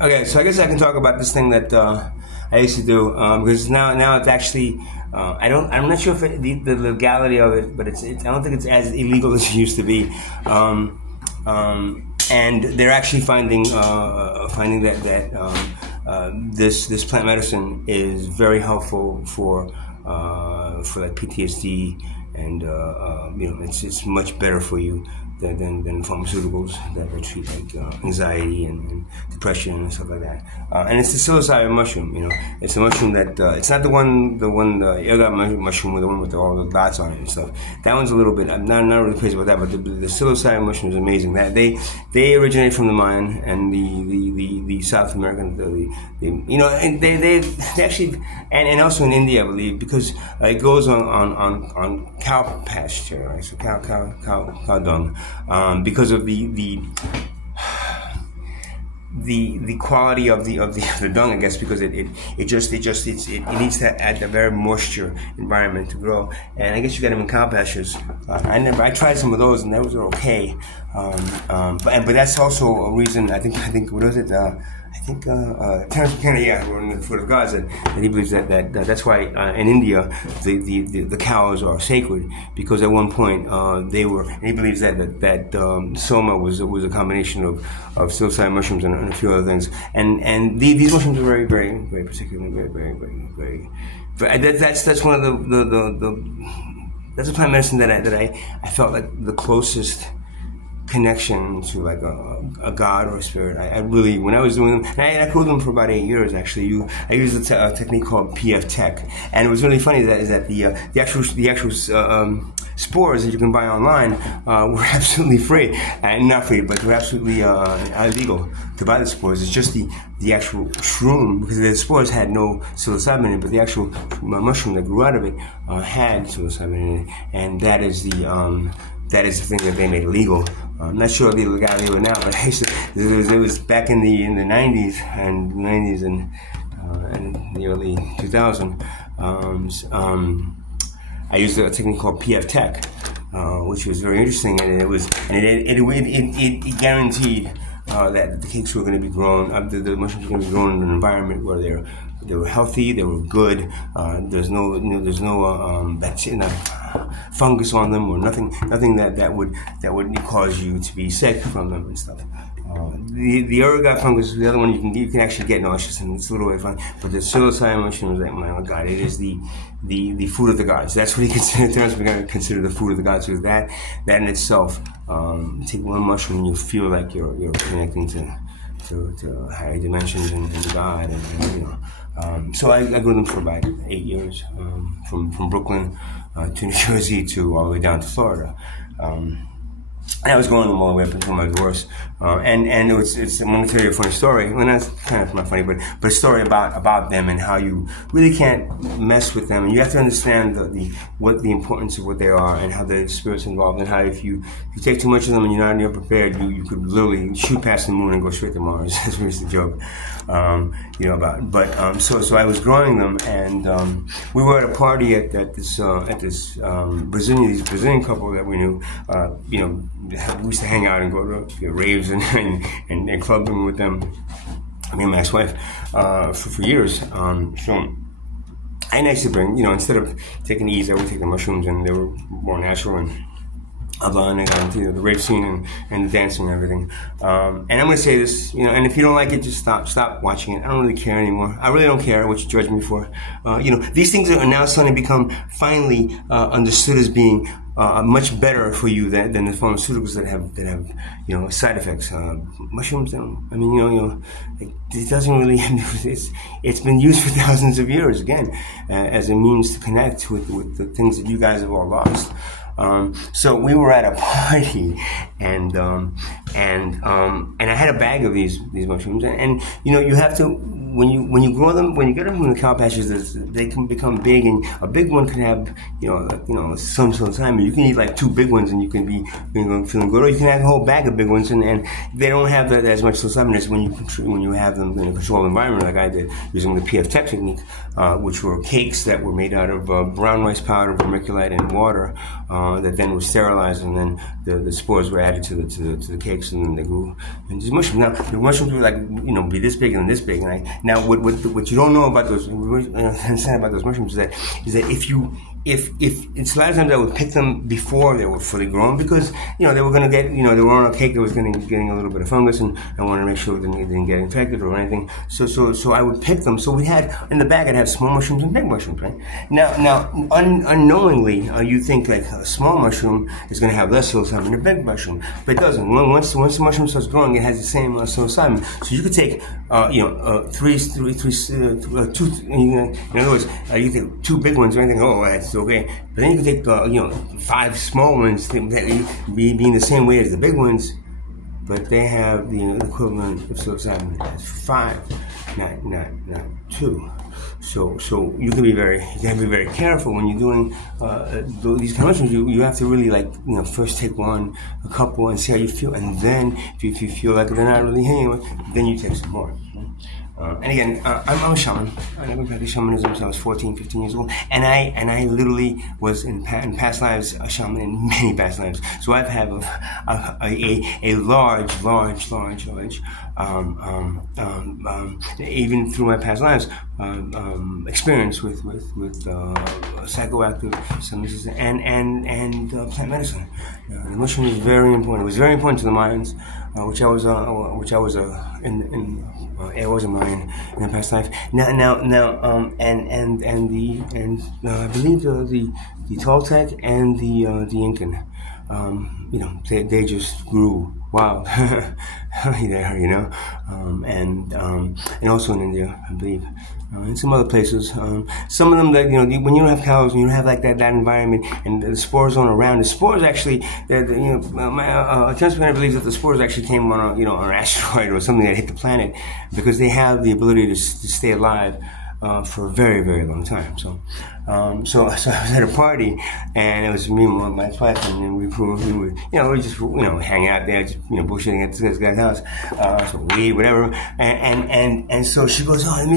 Okay, so I guess I can talk about this thing that I used to do because now it's actually I'm not sure if the legality of it, but I don't think it's as illegal as it used to be. And they're actually finding that this plant medicine is very helpful for like PTSD, and it's much better for you than pharmaceuticals that treat like anxiety and depression and stuff like that. And it's the psilocybin mushroom. It's a mushroom that it's not the ergot mushroom, the one with all the dots on it and stuff. That one's a little bit. I'm not really crazy about that, but the psilocybin mushroom is amazing. That they originate from the Mayan and the South American, and they actually and also in India, I believe, because it goes on cow pasture, right? So cow dung. Because of the quality of the dung, I guess, because it needs to add a very moisture environment to grow, and I guess you got them in cow pastures. I tried some of those and those are okay, but that's also a reason I think what was it? Terence McKenna, who in the Foot of God, said that he believes that's why in India the cows are sacred, because at one point they were. And he believes that soma was a combination of psilocybin mushrooms and a few other things. And these mushrooms are very, very, very particular, very. That's one of that's a plant medicine that I felt like the closest connection to like a god or a spirit. I really, when I was doing them, and I grew them for about 8 years actually. I used a technique called PF Tech, and it was really funny that the actual spores that you can buy online were absolutely free, not free, but were absolutely illegal to buy the spores. It's just the actual shroom, because the spores had no psilocybin in it, but the actual mushroom that grew out of it had psilocybin in it, and that is the thing that they made illegal. I'm not sure the legality of it now, but it was back in the 90s and the early 2000s. I used a technique called PF Tech, which was very interesting, and it guaranteed that the cakes were going to be grown, the mushrooms were going to be grown in an environment where they were healthy, they were good. There's no bacteria, fungus on them, or nothing that would cause you to be sick from them and stuff. The ergot fungus, the other one, you can actually get nauseous, and it's a little bit fun. But the psilocybin mushroom is like, my God, it is the food of the gods. That's what he considers. We're going to consider the food of the gods. So that in itself, take one mushroom and you feel like you're connecting to higher dimensions and God, and so I grew them for about 8 years, from Brooklyn to New Jersey to all the way down to Florida. And I was growing them all the way up until my divorce. And I'm going to tell you a funny story. Well, that's kind of not funny, but a story about them and how you really can't mess with them. And you have to understand the importance of what they are and how the spirit's involved, and how if you take too much of them and you're not prepared, you could literally shoot past the moon and go straight to Mars. That's what the joke, about. But so I was growing them, and we were at a party at this Brazilian couple that we knew. We used to hang out and go to raves and clubbing with them, me and my ex-wife, for years. So I used to bring, instead of taking the ease, I would take the mushrooms, and they were more natural and the rave scene and the dancing and everything. And I'm going to say this, and if you don't like it, just stop watching it. I don't really care anymore. I really don't care what you judge me for. These things are now starting to become finally understood as being much better for you than the pharmaceuticals that have side effects. Mushrooms, it doesn't really. It's been used for thousands of years again as a means to connect with the things that you guys have all lost. So we were at a party, and I had a bag of these mushrooms, and you have to. when you grow them, when you get them from the cow pastures, they can become big, and a big one can have some psilocybin. You can eat like 2 big ones, and you can be feeling good, or you can have a whole bag of big ones, and they don't have as much psilocybin as when you have them in a controlled environment, like I did using the PF Tech technique, which were cakes that were made out of brown rice powder, vermiculite, and water, that then were sterilized, and then the spores were added to the cakes, and then they grew into mushrooms. Now the mushrooms were like be this big and this big. And now what you don't know about those understand about those mushrooms is that if it's a lot of times I would pick them before they were fully grown, because they were going to get they were on a cake that was getting a little bit of fungus, and I wanted to make sure they didn't get infected or anything. So I would pick them. So we had in the bag I'd have small mushrooms and big mushrooms, right? Now unknowingly you think like a small mushroom is going to have less psilocybin than a big mushroom, but it doesn't. Once the mushroom starts growing, it has the same psilocybin. So you could take two. In other words, you take 2 big ones or anything. Oh, that's okay. But then you can take 5 small ones, being the same weight as the big ones, but they have the equivalent of psilocybin as 5, not 2. So you can be very careful when you're doing these kind of mushrooms. You have to really first take a couple and see how you feel, and then if you feel like they're not really hitting, then you take some more. And again, I'm a shaman. I never practiced shamanism until I was 14, 15 years old, and I literally was in past lives a shaman in many past lives. So I've had a large, even through my past lives, experience with psychoactive substances and plant medicine. The mushroom is very important. It was very important to the Mayans, which I was a Mayan in the past life. Now, I believe the Toltec and the Incan, they just grew wild there, and also in India, I believe, and some other places. Some of them that when you don't have cows and you don't have like that environment, and the spores aren't around. The spores actually, my transplanter believes that the spores actually came on an asteroid or something that hit the planet, because they have the ability to stay alive for a very, very long time. So I was at a party, and it was me and my wife, and we would just hang out there, just bullshitting at this guy's house, so weed, whatever. And so she goes, "Oh, let me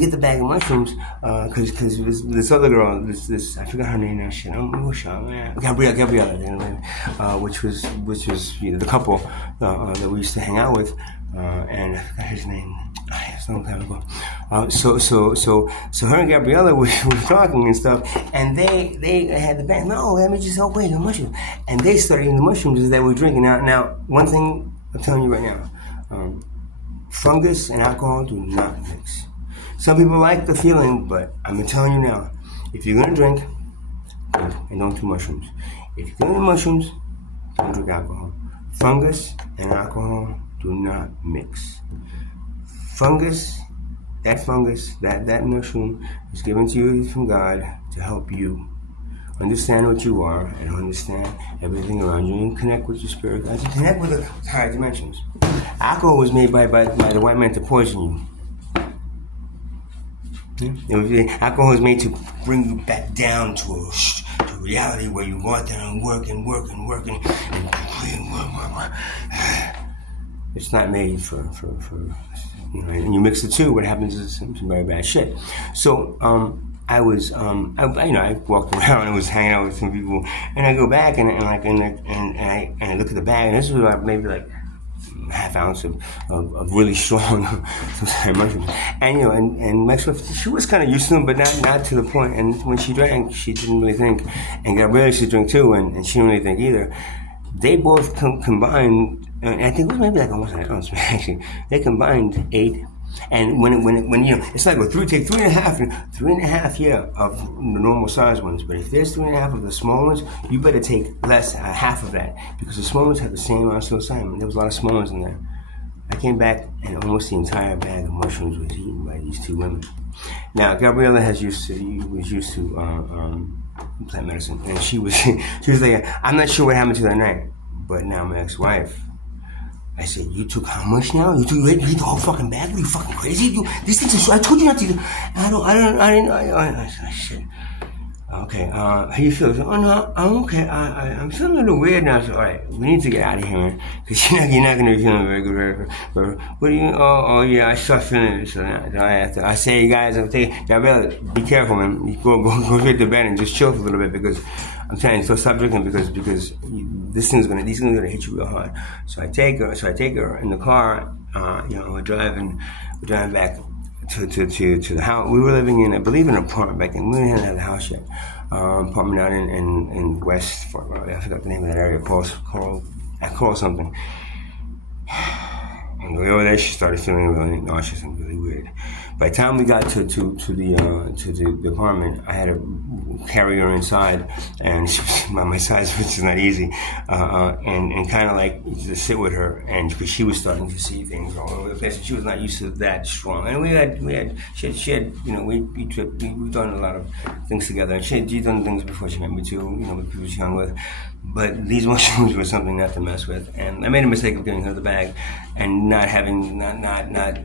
get the bag of mushrooms, because this other girl, this I forgot her name now. Shit, Gabriella, which was the couple that we used to hang out with, and I forgot his name. It's a long time ago. So her and Gabriella were talking and stuff, and they had the bag. No, let me just wait, the mushrooms. And they started eating the mushrooms as they were drinking. Now, one thing I'm telling you right now, fungus and alcohol do not mix. Some people like the feeling, but I'm telling you now, if you're gonna drink, good, and don't do mushrooms. If you're gonna do mushrooms, don't drink alcohol. Fungus and alcohol do not mix. That mushroom is given to you from God to help you understand what you are and understand everything around you and connect with your spirit guides and connect with the higher dimensions. Alcohol was made by the white man to poison you. Alcohol is made to bring you back down to reality where you go out there and work. It's not made for and you mix the two, what happens is some very bad shit. So I walked around and was hanging out with some people, and I go back and I look at the bag, and this was maybe like half ounce of really strong mushrooms, and Maxwell, she was kind of used to them, but not to the point. And when she drank, she didn't really think, and Gabriella used to drink too, and she didn't really think either. They both combined, and I think it was maybe like almost an ounce, actually. They combined 8, and when it's like take 3.5 of the normal size ones. But if there's 3.5 of the small ones, you better take less, half of that, because the small ones have the same amount of psilocybin. There was a lot of small ones in there. I came back, and almost the entire bag of mushrooms was eaten by these 2 women. Now, Gabriella was used to plant medicine, and she was like, I'm not sure what happened to that night, but now my ex-wife, I said, you took how much now? You read the whole fucking bag? What are you fucking crazy? These things are, I told you not to. I said, okay, how you feel? I said, oh no, I'm okay. I'm feeling a little weird now. I said, all right, we need to get out of here, man, because you're not going to be feeling very good. What do you? Oh yeah, I start feeling it. So I say, you guys, y'all better be careful, man. You go straight to bed and just chill for a little bit, because I'm telling you, so stop drinking, because these things are gonna hit you real hard. So I take her in the car. We're driving back to the house. We were living in, I believe, an apartment back then. We didn't have the house yet. Apartment down in West Fort Lauderdale. I forgot the name of that area. Coral something. On the way over there, she started feeling really nauseous and really weird. By the time we got to the apartment, I had to carry her inside, and she was by my size, which is not easy, and kind of like just sit with her, and because she was starting to see things all over the place, and she was not used to that strong. And she had we've done a lot of things together, and she'd done things before she met me too, with people she hung with. But these mushrooms were something not to mess with, and I made a mistake of giving her the bag, and not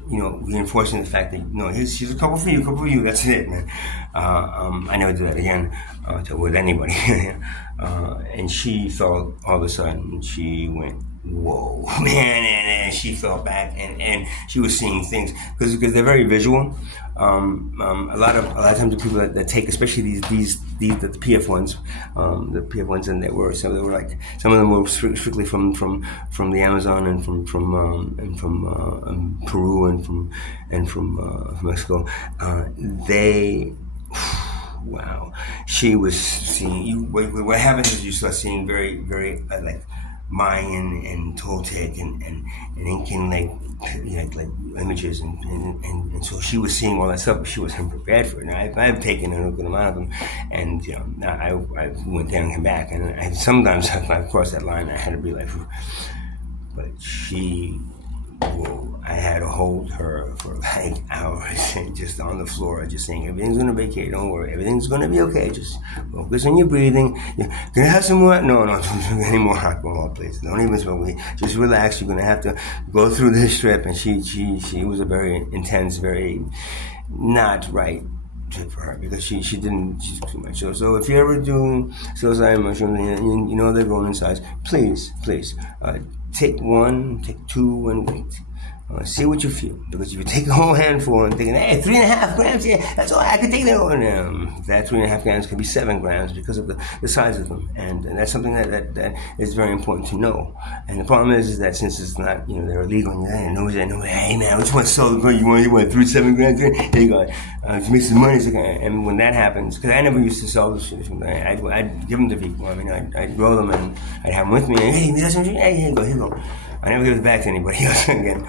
reinforcing the fact that she's a couple for you. That's it, man. I never do that again with anybody. And she felt all of a sudden, she went, whoa, man, and she fell back, and she was seeing things because they're very visual. A lot of times the people that take, especially the PF ones, and they were some of them were strictly from the Amazon and from Peru and from Mexico. Wow, she was seeing you. What happens is you start seeing very, very like Mayan and Toltec and Incan like images and so she was seeing all that stuff, but she wasn't prepared for it. Now I've taken a good amount of them, and I went there and came back, and sometimes if I crossed that line, I had to be like, but she. Whoa, I had to hold her for like hours and just on the floor, just saying, everything's going to be okay, don't worry, everything's going to be okay, just focus on your breathing. You're going to have some more? No, don't drink any more alcohol, please. Don't even smoke weed. Just relax, you're going to have to go through this trip. And she was a very intense, very not right trip for her, because she's too much. So if you're ever doing psilocybin mushrooms and they're going in size, please, take 1, take 2, and wait. See what you feel. Because if you take a whole handful and thinking, hey, 3.5 grams, yeah, that's all I can take that on. That 3.5 grams could be 7 grams because of the size of them. And that's something that is very important to know. And the problem is that since it's not, they're illegal, and hey man, I just want to sell the girl, you want 7 grams? There you go. To make some money. And when that happens, because I never used to sell this shit, I'd give them to people. I'd grow them and I'd have them with me. And, hey, that's what here you go. I never give it back to anybody else again.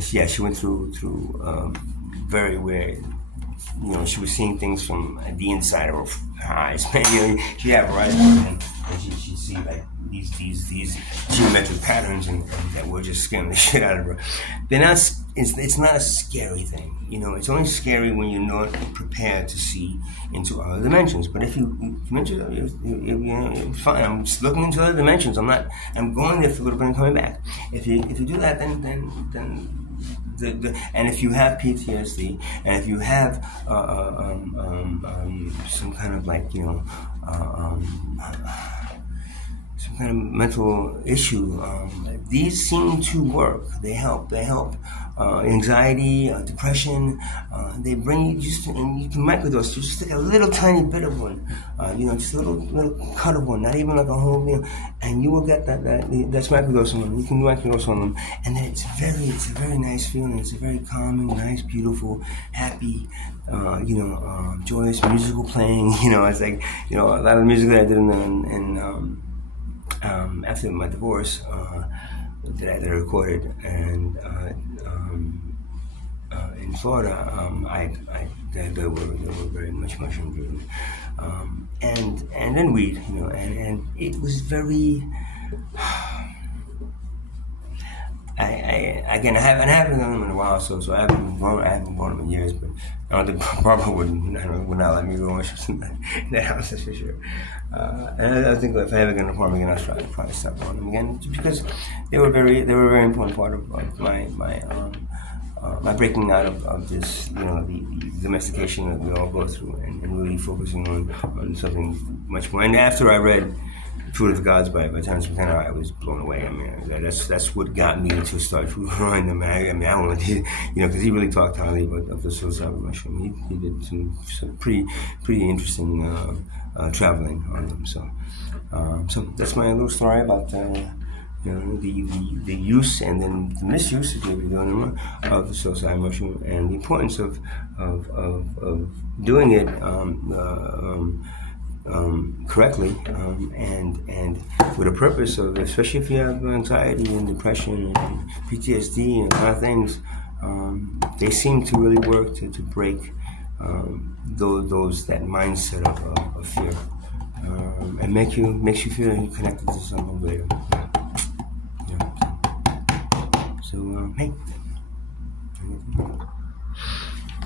She went through very weird. She was seeing things from the inside of her eyes. She had her eyes open, and she'd see like these geometric patterns, and that were just scaring the shit out of her. They're not. It's not a scary thing. It's only scary when you're not prepared to see into other dimensions. But if you it's fine. I'm just looking into other dimensions. I'm going there for a little bit and coming back. If you do that, then and if you have PTSD, and if you have some kind of some kind of mental issue, these seem to work. They help. Anxiety, depression. They bring you and you can microdose. Just like a little tiny bit of one. Just a little cut of one. Not even like a whole meal, and you will get that's microdose on them. You can microdose on them, and then it's a very nice feeling. It's a very calming, nice, beautiful, happy, joyous musical playing. It's like a lot of the music that I did after my divorce. That I recorded, and in Florida, they were very much mushroom driven, and then weed, and it was very. I haven't done them in a while, so I haven't grown them in years. But I don't think Barbara would not let me go in that house, that's for sure. And I think if I ever get an apartment again, I'll probably start growing them again, just because they were a very important part of my breaking out of this, the domestication that we all go through, and really focusing on something much more. And after I read Food of the Gods by Terence McKenna, I was blown away. I mean, that's what got me to start growing them. I don't want to, because he really talked highly of the psilocybin mushroom. He did some pretty interesting traveling on them. So that's my little story about the use and then the misuse, if maybe doing of the psilocybin mushroom, and the importance of doing it correctly, and with a purpose of, especially if you have anxiety and depression and PTSD and a lot of things, they seem to really work to break that mindset of fear, and makes you feel connected to something greater. So hey.